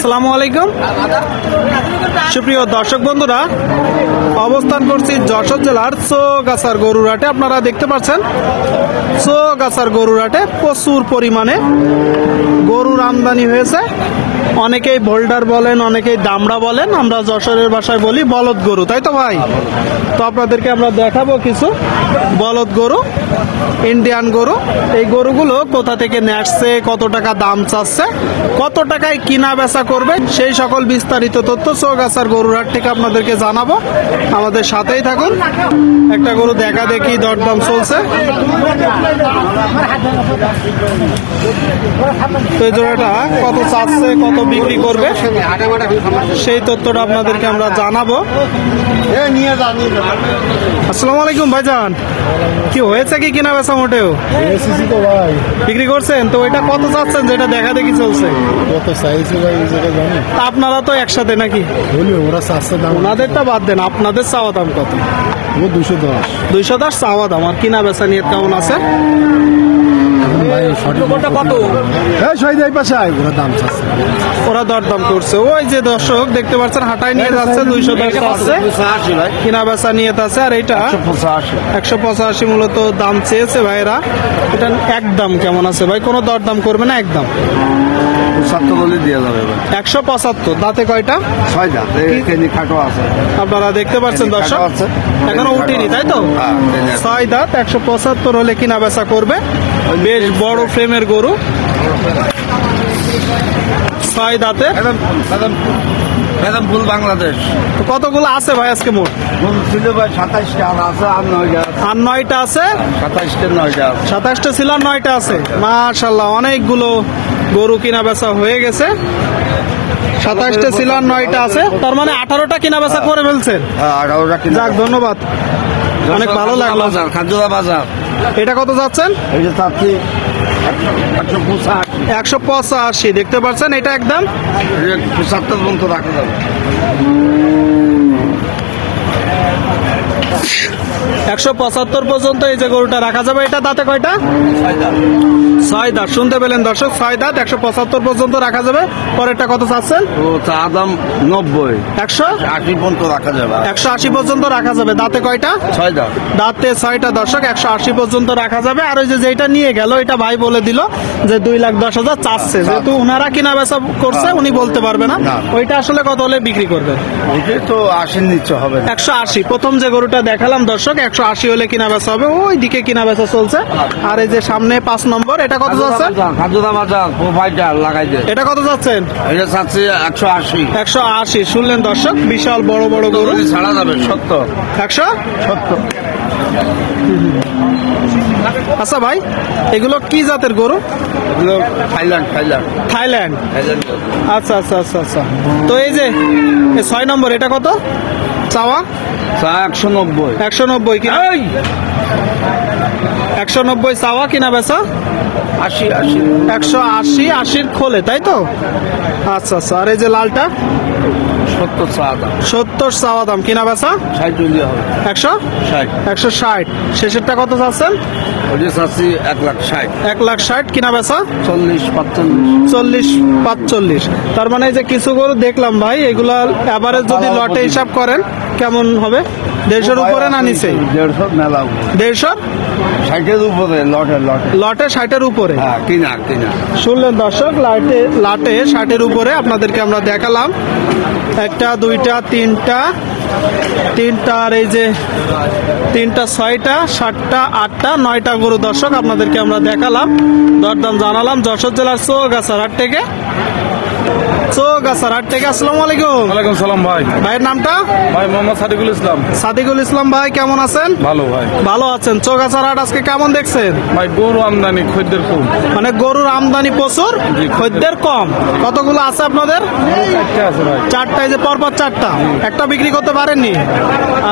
আসসালামু আলাইকুম সুপ্রিয় দর্শক বন্ধুরা, অবস্থান করছি যশোর জেলার চৌগাছার গরুরহাটে। আপনারা দেখতে পাচ্ছেন চৌগাছার গরুরহাটে প্রচুর পরিমাণে গরুর আমদানি হয়েছে। অনেকেই বোল্ডার বলেন, অনেকেই দামড়া বলেন, আমরা যশোরের ভাষায় বলি বলদ গরু, তাই তো ভাই? তো আপনাদেরকে আমরা দেখাবো কিছু বলদ গরু, ইন্ডিয়ান গরু। এই গরুগুলো কোথা থেকে আসছে, কত টাকা দাম চাচ্ছে, কত টাকায় কিনা বেচা করবে, সেই সকল বিস্তারিত তথ্য চৌগাছার গরুরহাট থেকে আপনাদেরকে জানাবো। আমাদের সাথেই থাকুন। একটা গরু দেখা দেখি দরদাম চলছে। তো এই জোড়াটা কত চাচ্ছে, কত বিক্রি করবে, সেই তথ্যটা আপনাদেরকে আমরা জানাবো। আসসালামু আলাইকুম ভাইজান, কি হয়েছে কি কিনা বেচা মোটেও বিক্রি করছেন? তো এটা কত চাচ্ছেন যেটা দেখা দেখি চলছে? কত চাইছে ভাই জানি? আপনারা তো একসাথে নাকি? ওরা চাচ্ছে দাম, ওনাদেরটা বাদ দেন, আপনাদের চাওয়া দাম কত? ও 210 210 চাওয়া দাম। আর কিনা বেচা নিয়ে কেমন আছে? কত? হ্যাঁ সবাই পাশায় ওরা দাম চাচ্ছে, ওরা দরদাম করছে। ওই যে দর্শক দেখতে পাচ্ছেন হাটায় নিয়ে যাচ্ছে, 210 আছে কিনা বেচা নিয়ে আছে। আর এইটা 185 মূলত দাম চেয়েছে ভাইরা। এটা একদম কেমন আছে ভাই? কোনো দরদাম করবে না, একদম 175। দাঁতে কয়টা? 6 দাঁত। খাটো আছে, আপনারা দেখতে পাচ্ছেন দর্শক, এখনো উঠিনি, তাই তো? 6 দাঁত, 175 হলে কিনা বেচা করবে। বেশ বড় ফ্রেমের গরু, 6 দাঁতে। ফুল বাংলাদেশ। তো কতগুলো আছে ভাই আজকে মোট? ছিল ভাই 27টা আছে, আর 9টা আছে। 27টা ছিল আর 9টা আছে। মাশাআল্লাহ, অনেকগুলো গরু কিনা বেচা হয়ে গেছে। 27টা ছিল আর 9টা আছে, তার মানে 18টা কিনা বেচা করে ফেলছেন। 18টা কিনা। যাক, ধন্যবাদ, অনেক ভালো লাগলো। খাজুরা বাজার। এটা কত যাচ্ছেন? এই যে চাচ্ছি 185। দেখতে পাচ্ছেন, এটা একদম 75 পর্যন্ত রাখা যাবে। 175 পর্যন্ত এই যে গরুটা রাখা যাবে। এটা দাঁতে কয়টা? 6 দাঁত। শুনতে পেলেন দর্শক, 6 দাঁত, 175 পর্যন্ত রাখা যাবে। পরেরটা কত চাচ্ছেন? ও চা দাম 90। 180 পর্যন্ত রাখা যাবে। 180 পর্যন্ত রাখা যাবে। দাঁতে কয়টা? 6 দাঁত। দাঁতে 6টা দর্শক, 180 পর্যন্ত রাখা যাবে। আর ওই যে যেটা নিয়ে গেল, এটা ভাই বলে দিল যে 2,10,000 চাচ্ছে। যেহেতু ওনারা কিনা বেচা করছে, উনি বলতে পারবে না। ওইটা আসলে কত হলে বিক্রি করবে? ওইটাই তো 80 নিচ্ছে হবে। 180। প্রথম যে গরুটা দেখালাম দর্শক, 180 হলে কিনা বেচা হবে। ওই দিকে কিনা বেচা চলছে। আর এই যে সামনে 5 নম্বর, এটা কত যাচ্ছেন? খাজুরা বাজার প্রোফাইটার লাগাই দে। এটা কত যাচ্ছেন? এটা চাচ্ছি 180। 180 শুনলেন দর্শক, বিশাল বড় বড় গরু। ছাড়া যাবে 70। 170। আচ্ছা ভাই, এগুলো কি জাতের গরু? এগুলো থাইল্যান্ড। আচ্ছা আচ্ছা আচ্ছা আচ্ছা। তো এই যে 6 নম্বর, এটা কত চাওয়া? 190। 190 কিনা? 190 চাওয়া, কিনা বেচা 80। 180। 80 খোলে, তাই তো? আচ্ছা আচ্ছা। আর এই যে লালটা 70 চা দাম। 70 চাওয়া দাম, কিনা বেচা 60 হবে। 160। শেষেরটা কত চাচ্ছেন? ওই চাচ্ছি 1,60,000। 1,60,000 কিনা বেচা 40-45। 40-45। তার মানে এই যে কিছু গরু দেখলাম ভাই, এগুলা এভারেজ যদি লটে হিসাব করেন কেমন হবে? 150-র উপরে না নিচে? 150 মেলা। 150? 60-এর উপরে লটে 60-এর উপরে। হ্যাঁ, কিনা। শুনলেন দর্শক, লাটে 60-এর উপরে আপনাদেরকে আমরা দেখালাম। 1টা 2টা 3টা, আর এই যে 3টা 6টা 7টা 8টা 9টা গরু দর্শক আপনাদেরকে আমরা দেখালাম, দরদাম জানালাম যশোর জেলার চৌগাছার হাট থেকে। আসসালামু আলাইকুম। ওয়ালাইকুম সালাম ভাই। ভাইয়ের নামটা? ভাই মোহাম্মদ সাদিকুল ইসলাম। সাদিকুল ইসলাম ভাই, কেমন আছেন? ভালো ভাই। ভালো আছেন। চৌগাছার হাট আজকে কেমন দেখছেন? ভাই গরু আমদানি, খদ্দের কম। মানে গরুর আমদানি প্রচুর, খদ্দের কম। কতগুলো আছে আপনাদের? 4টা আছে ভাই। 4টা, এই যে পরপর 4টা, একটা বিক্রি করতে পারেননি।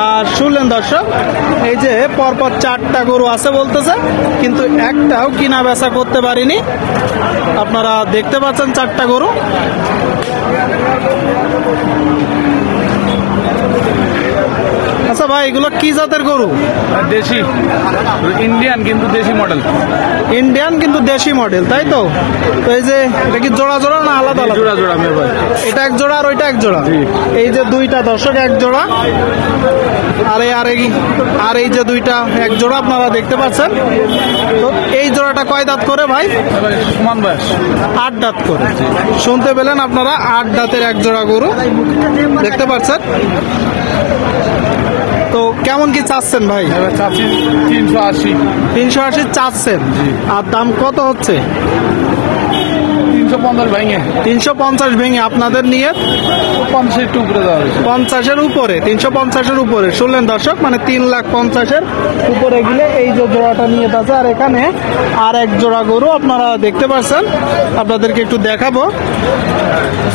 আর শুনলেন দর্শক, এই যে পরপর 4টা গরু আছে বলতেছে, কিন্তু একটাও কিনা বেচা করতে পারিনি। আপনারা দেখতে পাচ্ছেন 4টা গরু। আচ্ছা ভাই, এগুলো কি জাতের গরু? দেশি ইন্ডিয়ান কিন্তু দেশি মডেল। ইন্ডিয়ান কিন্তু দেশি মডেল, তাই তো? তো এই যে এটা কি জোড়া জোড়া না আলাদা আলাদা? জোড়া জোড়া মেয়ে ভাই। এটা এক জোড়া আর ওইটা এক জোড়া। জি। এই যে দুইটা দর্শক এক জোড়া, আর এই যে দুইটা এক জোড়া আপনারা দেখতে পাচ্ছেন। তো এই জোড়াটা কয় দাঁত করে ভাই? এবার সমান বয়স। 8 দাঁত করে। শুনতে পেলেন আপনারা, 8 দাঁতের এক জোড়া গরু দেখতে পাচ্ছেন। তো কেমন কি চাচ্ছেন ভাই? এবার চাচ্ছি 380। 380 চাচ্ছেন। আর দাম কত হচ্ছে? 350 ভাঙে। 350 ভেঙে আপনাদের নিয়ে 50 একটু উপরে দেওয়া হয়েছে। 50-এর উপরে, 350-এর উপরে। শুনলেন দর্শক, মানে 3,50,000-এর উপরে গেলে এই যে জোড়াটা নিয়ে আছে। আর এখানে আর এক জোড়া গরু আপনারা দেখতে পাচ্ছেন, আপনাদেরকে একটু দেখাবো।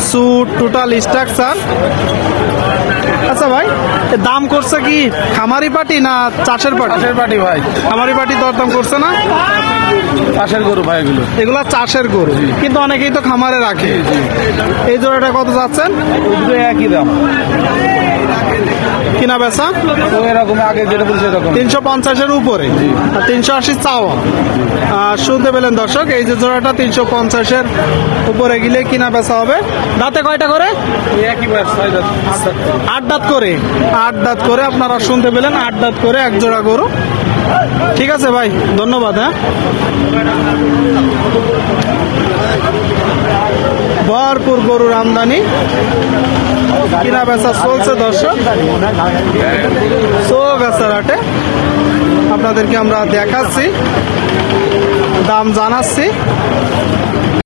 Suit total structure. আচ্ছা ভাই, এর দাম করছে কি খামারি পাটি না চাষের পাটি? চাষের পাটি ভাই। খামারি পাটি দরদাম করছে না? চাষের গরু ভাই এগুলো। এগুলা চাষের গরু, কিন্তু অনেকেই তো খামারে রাখে। এই জোড়াটা কত যাচ্ছেন? দুটো একই দাম। কিনা বেচা তো এরকম আগে যেটা বলছে এরকম। 350-এর উপরে আর 380 চাওয়া। আর শুনতে পেলেন দর্শক, এই যে জোড়াটা 350-এর উপরে গেলে কিনা বেচা হবে। দাঁতে কয়টা করে? ওই একই বয়স 6 দাঁত। 8 দাঁত করে। 8 দাঁত করে আপনারা শুনতে পেলেন, 8 দাঁত করে এক জোড়া গরু। ঠিক আছে ভাই, ধন্যবাদ। হ্যাঁ, ভরপুর গরুর আমদানি, কিনা বেচা চলছে দর্শক চৌগাছার হাটে। আপনাদেরকে আমরা দেখাচ্ছি, দাম জানাচ্ছি।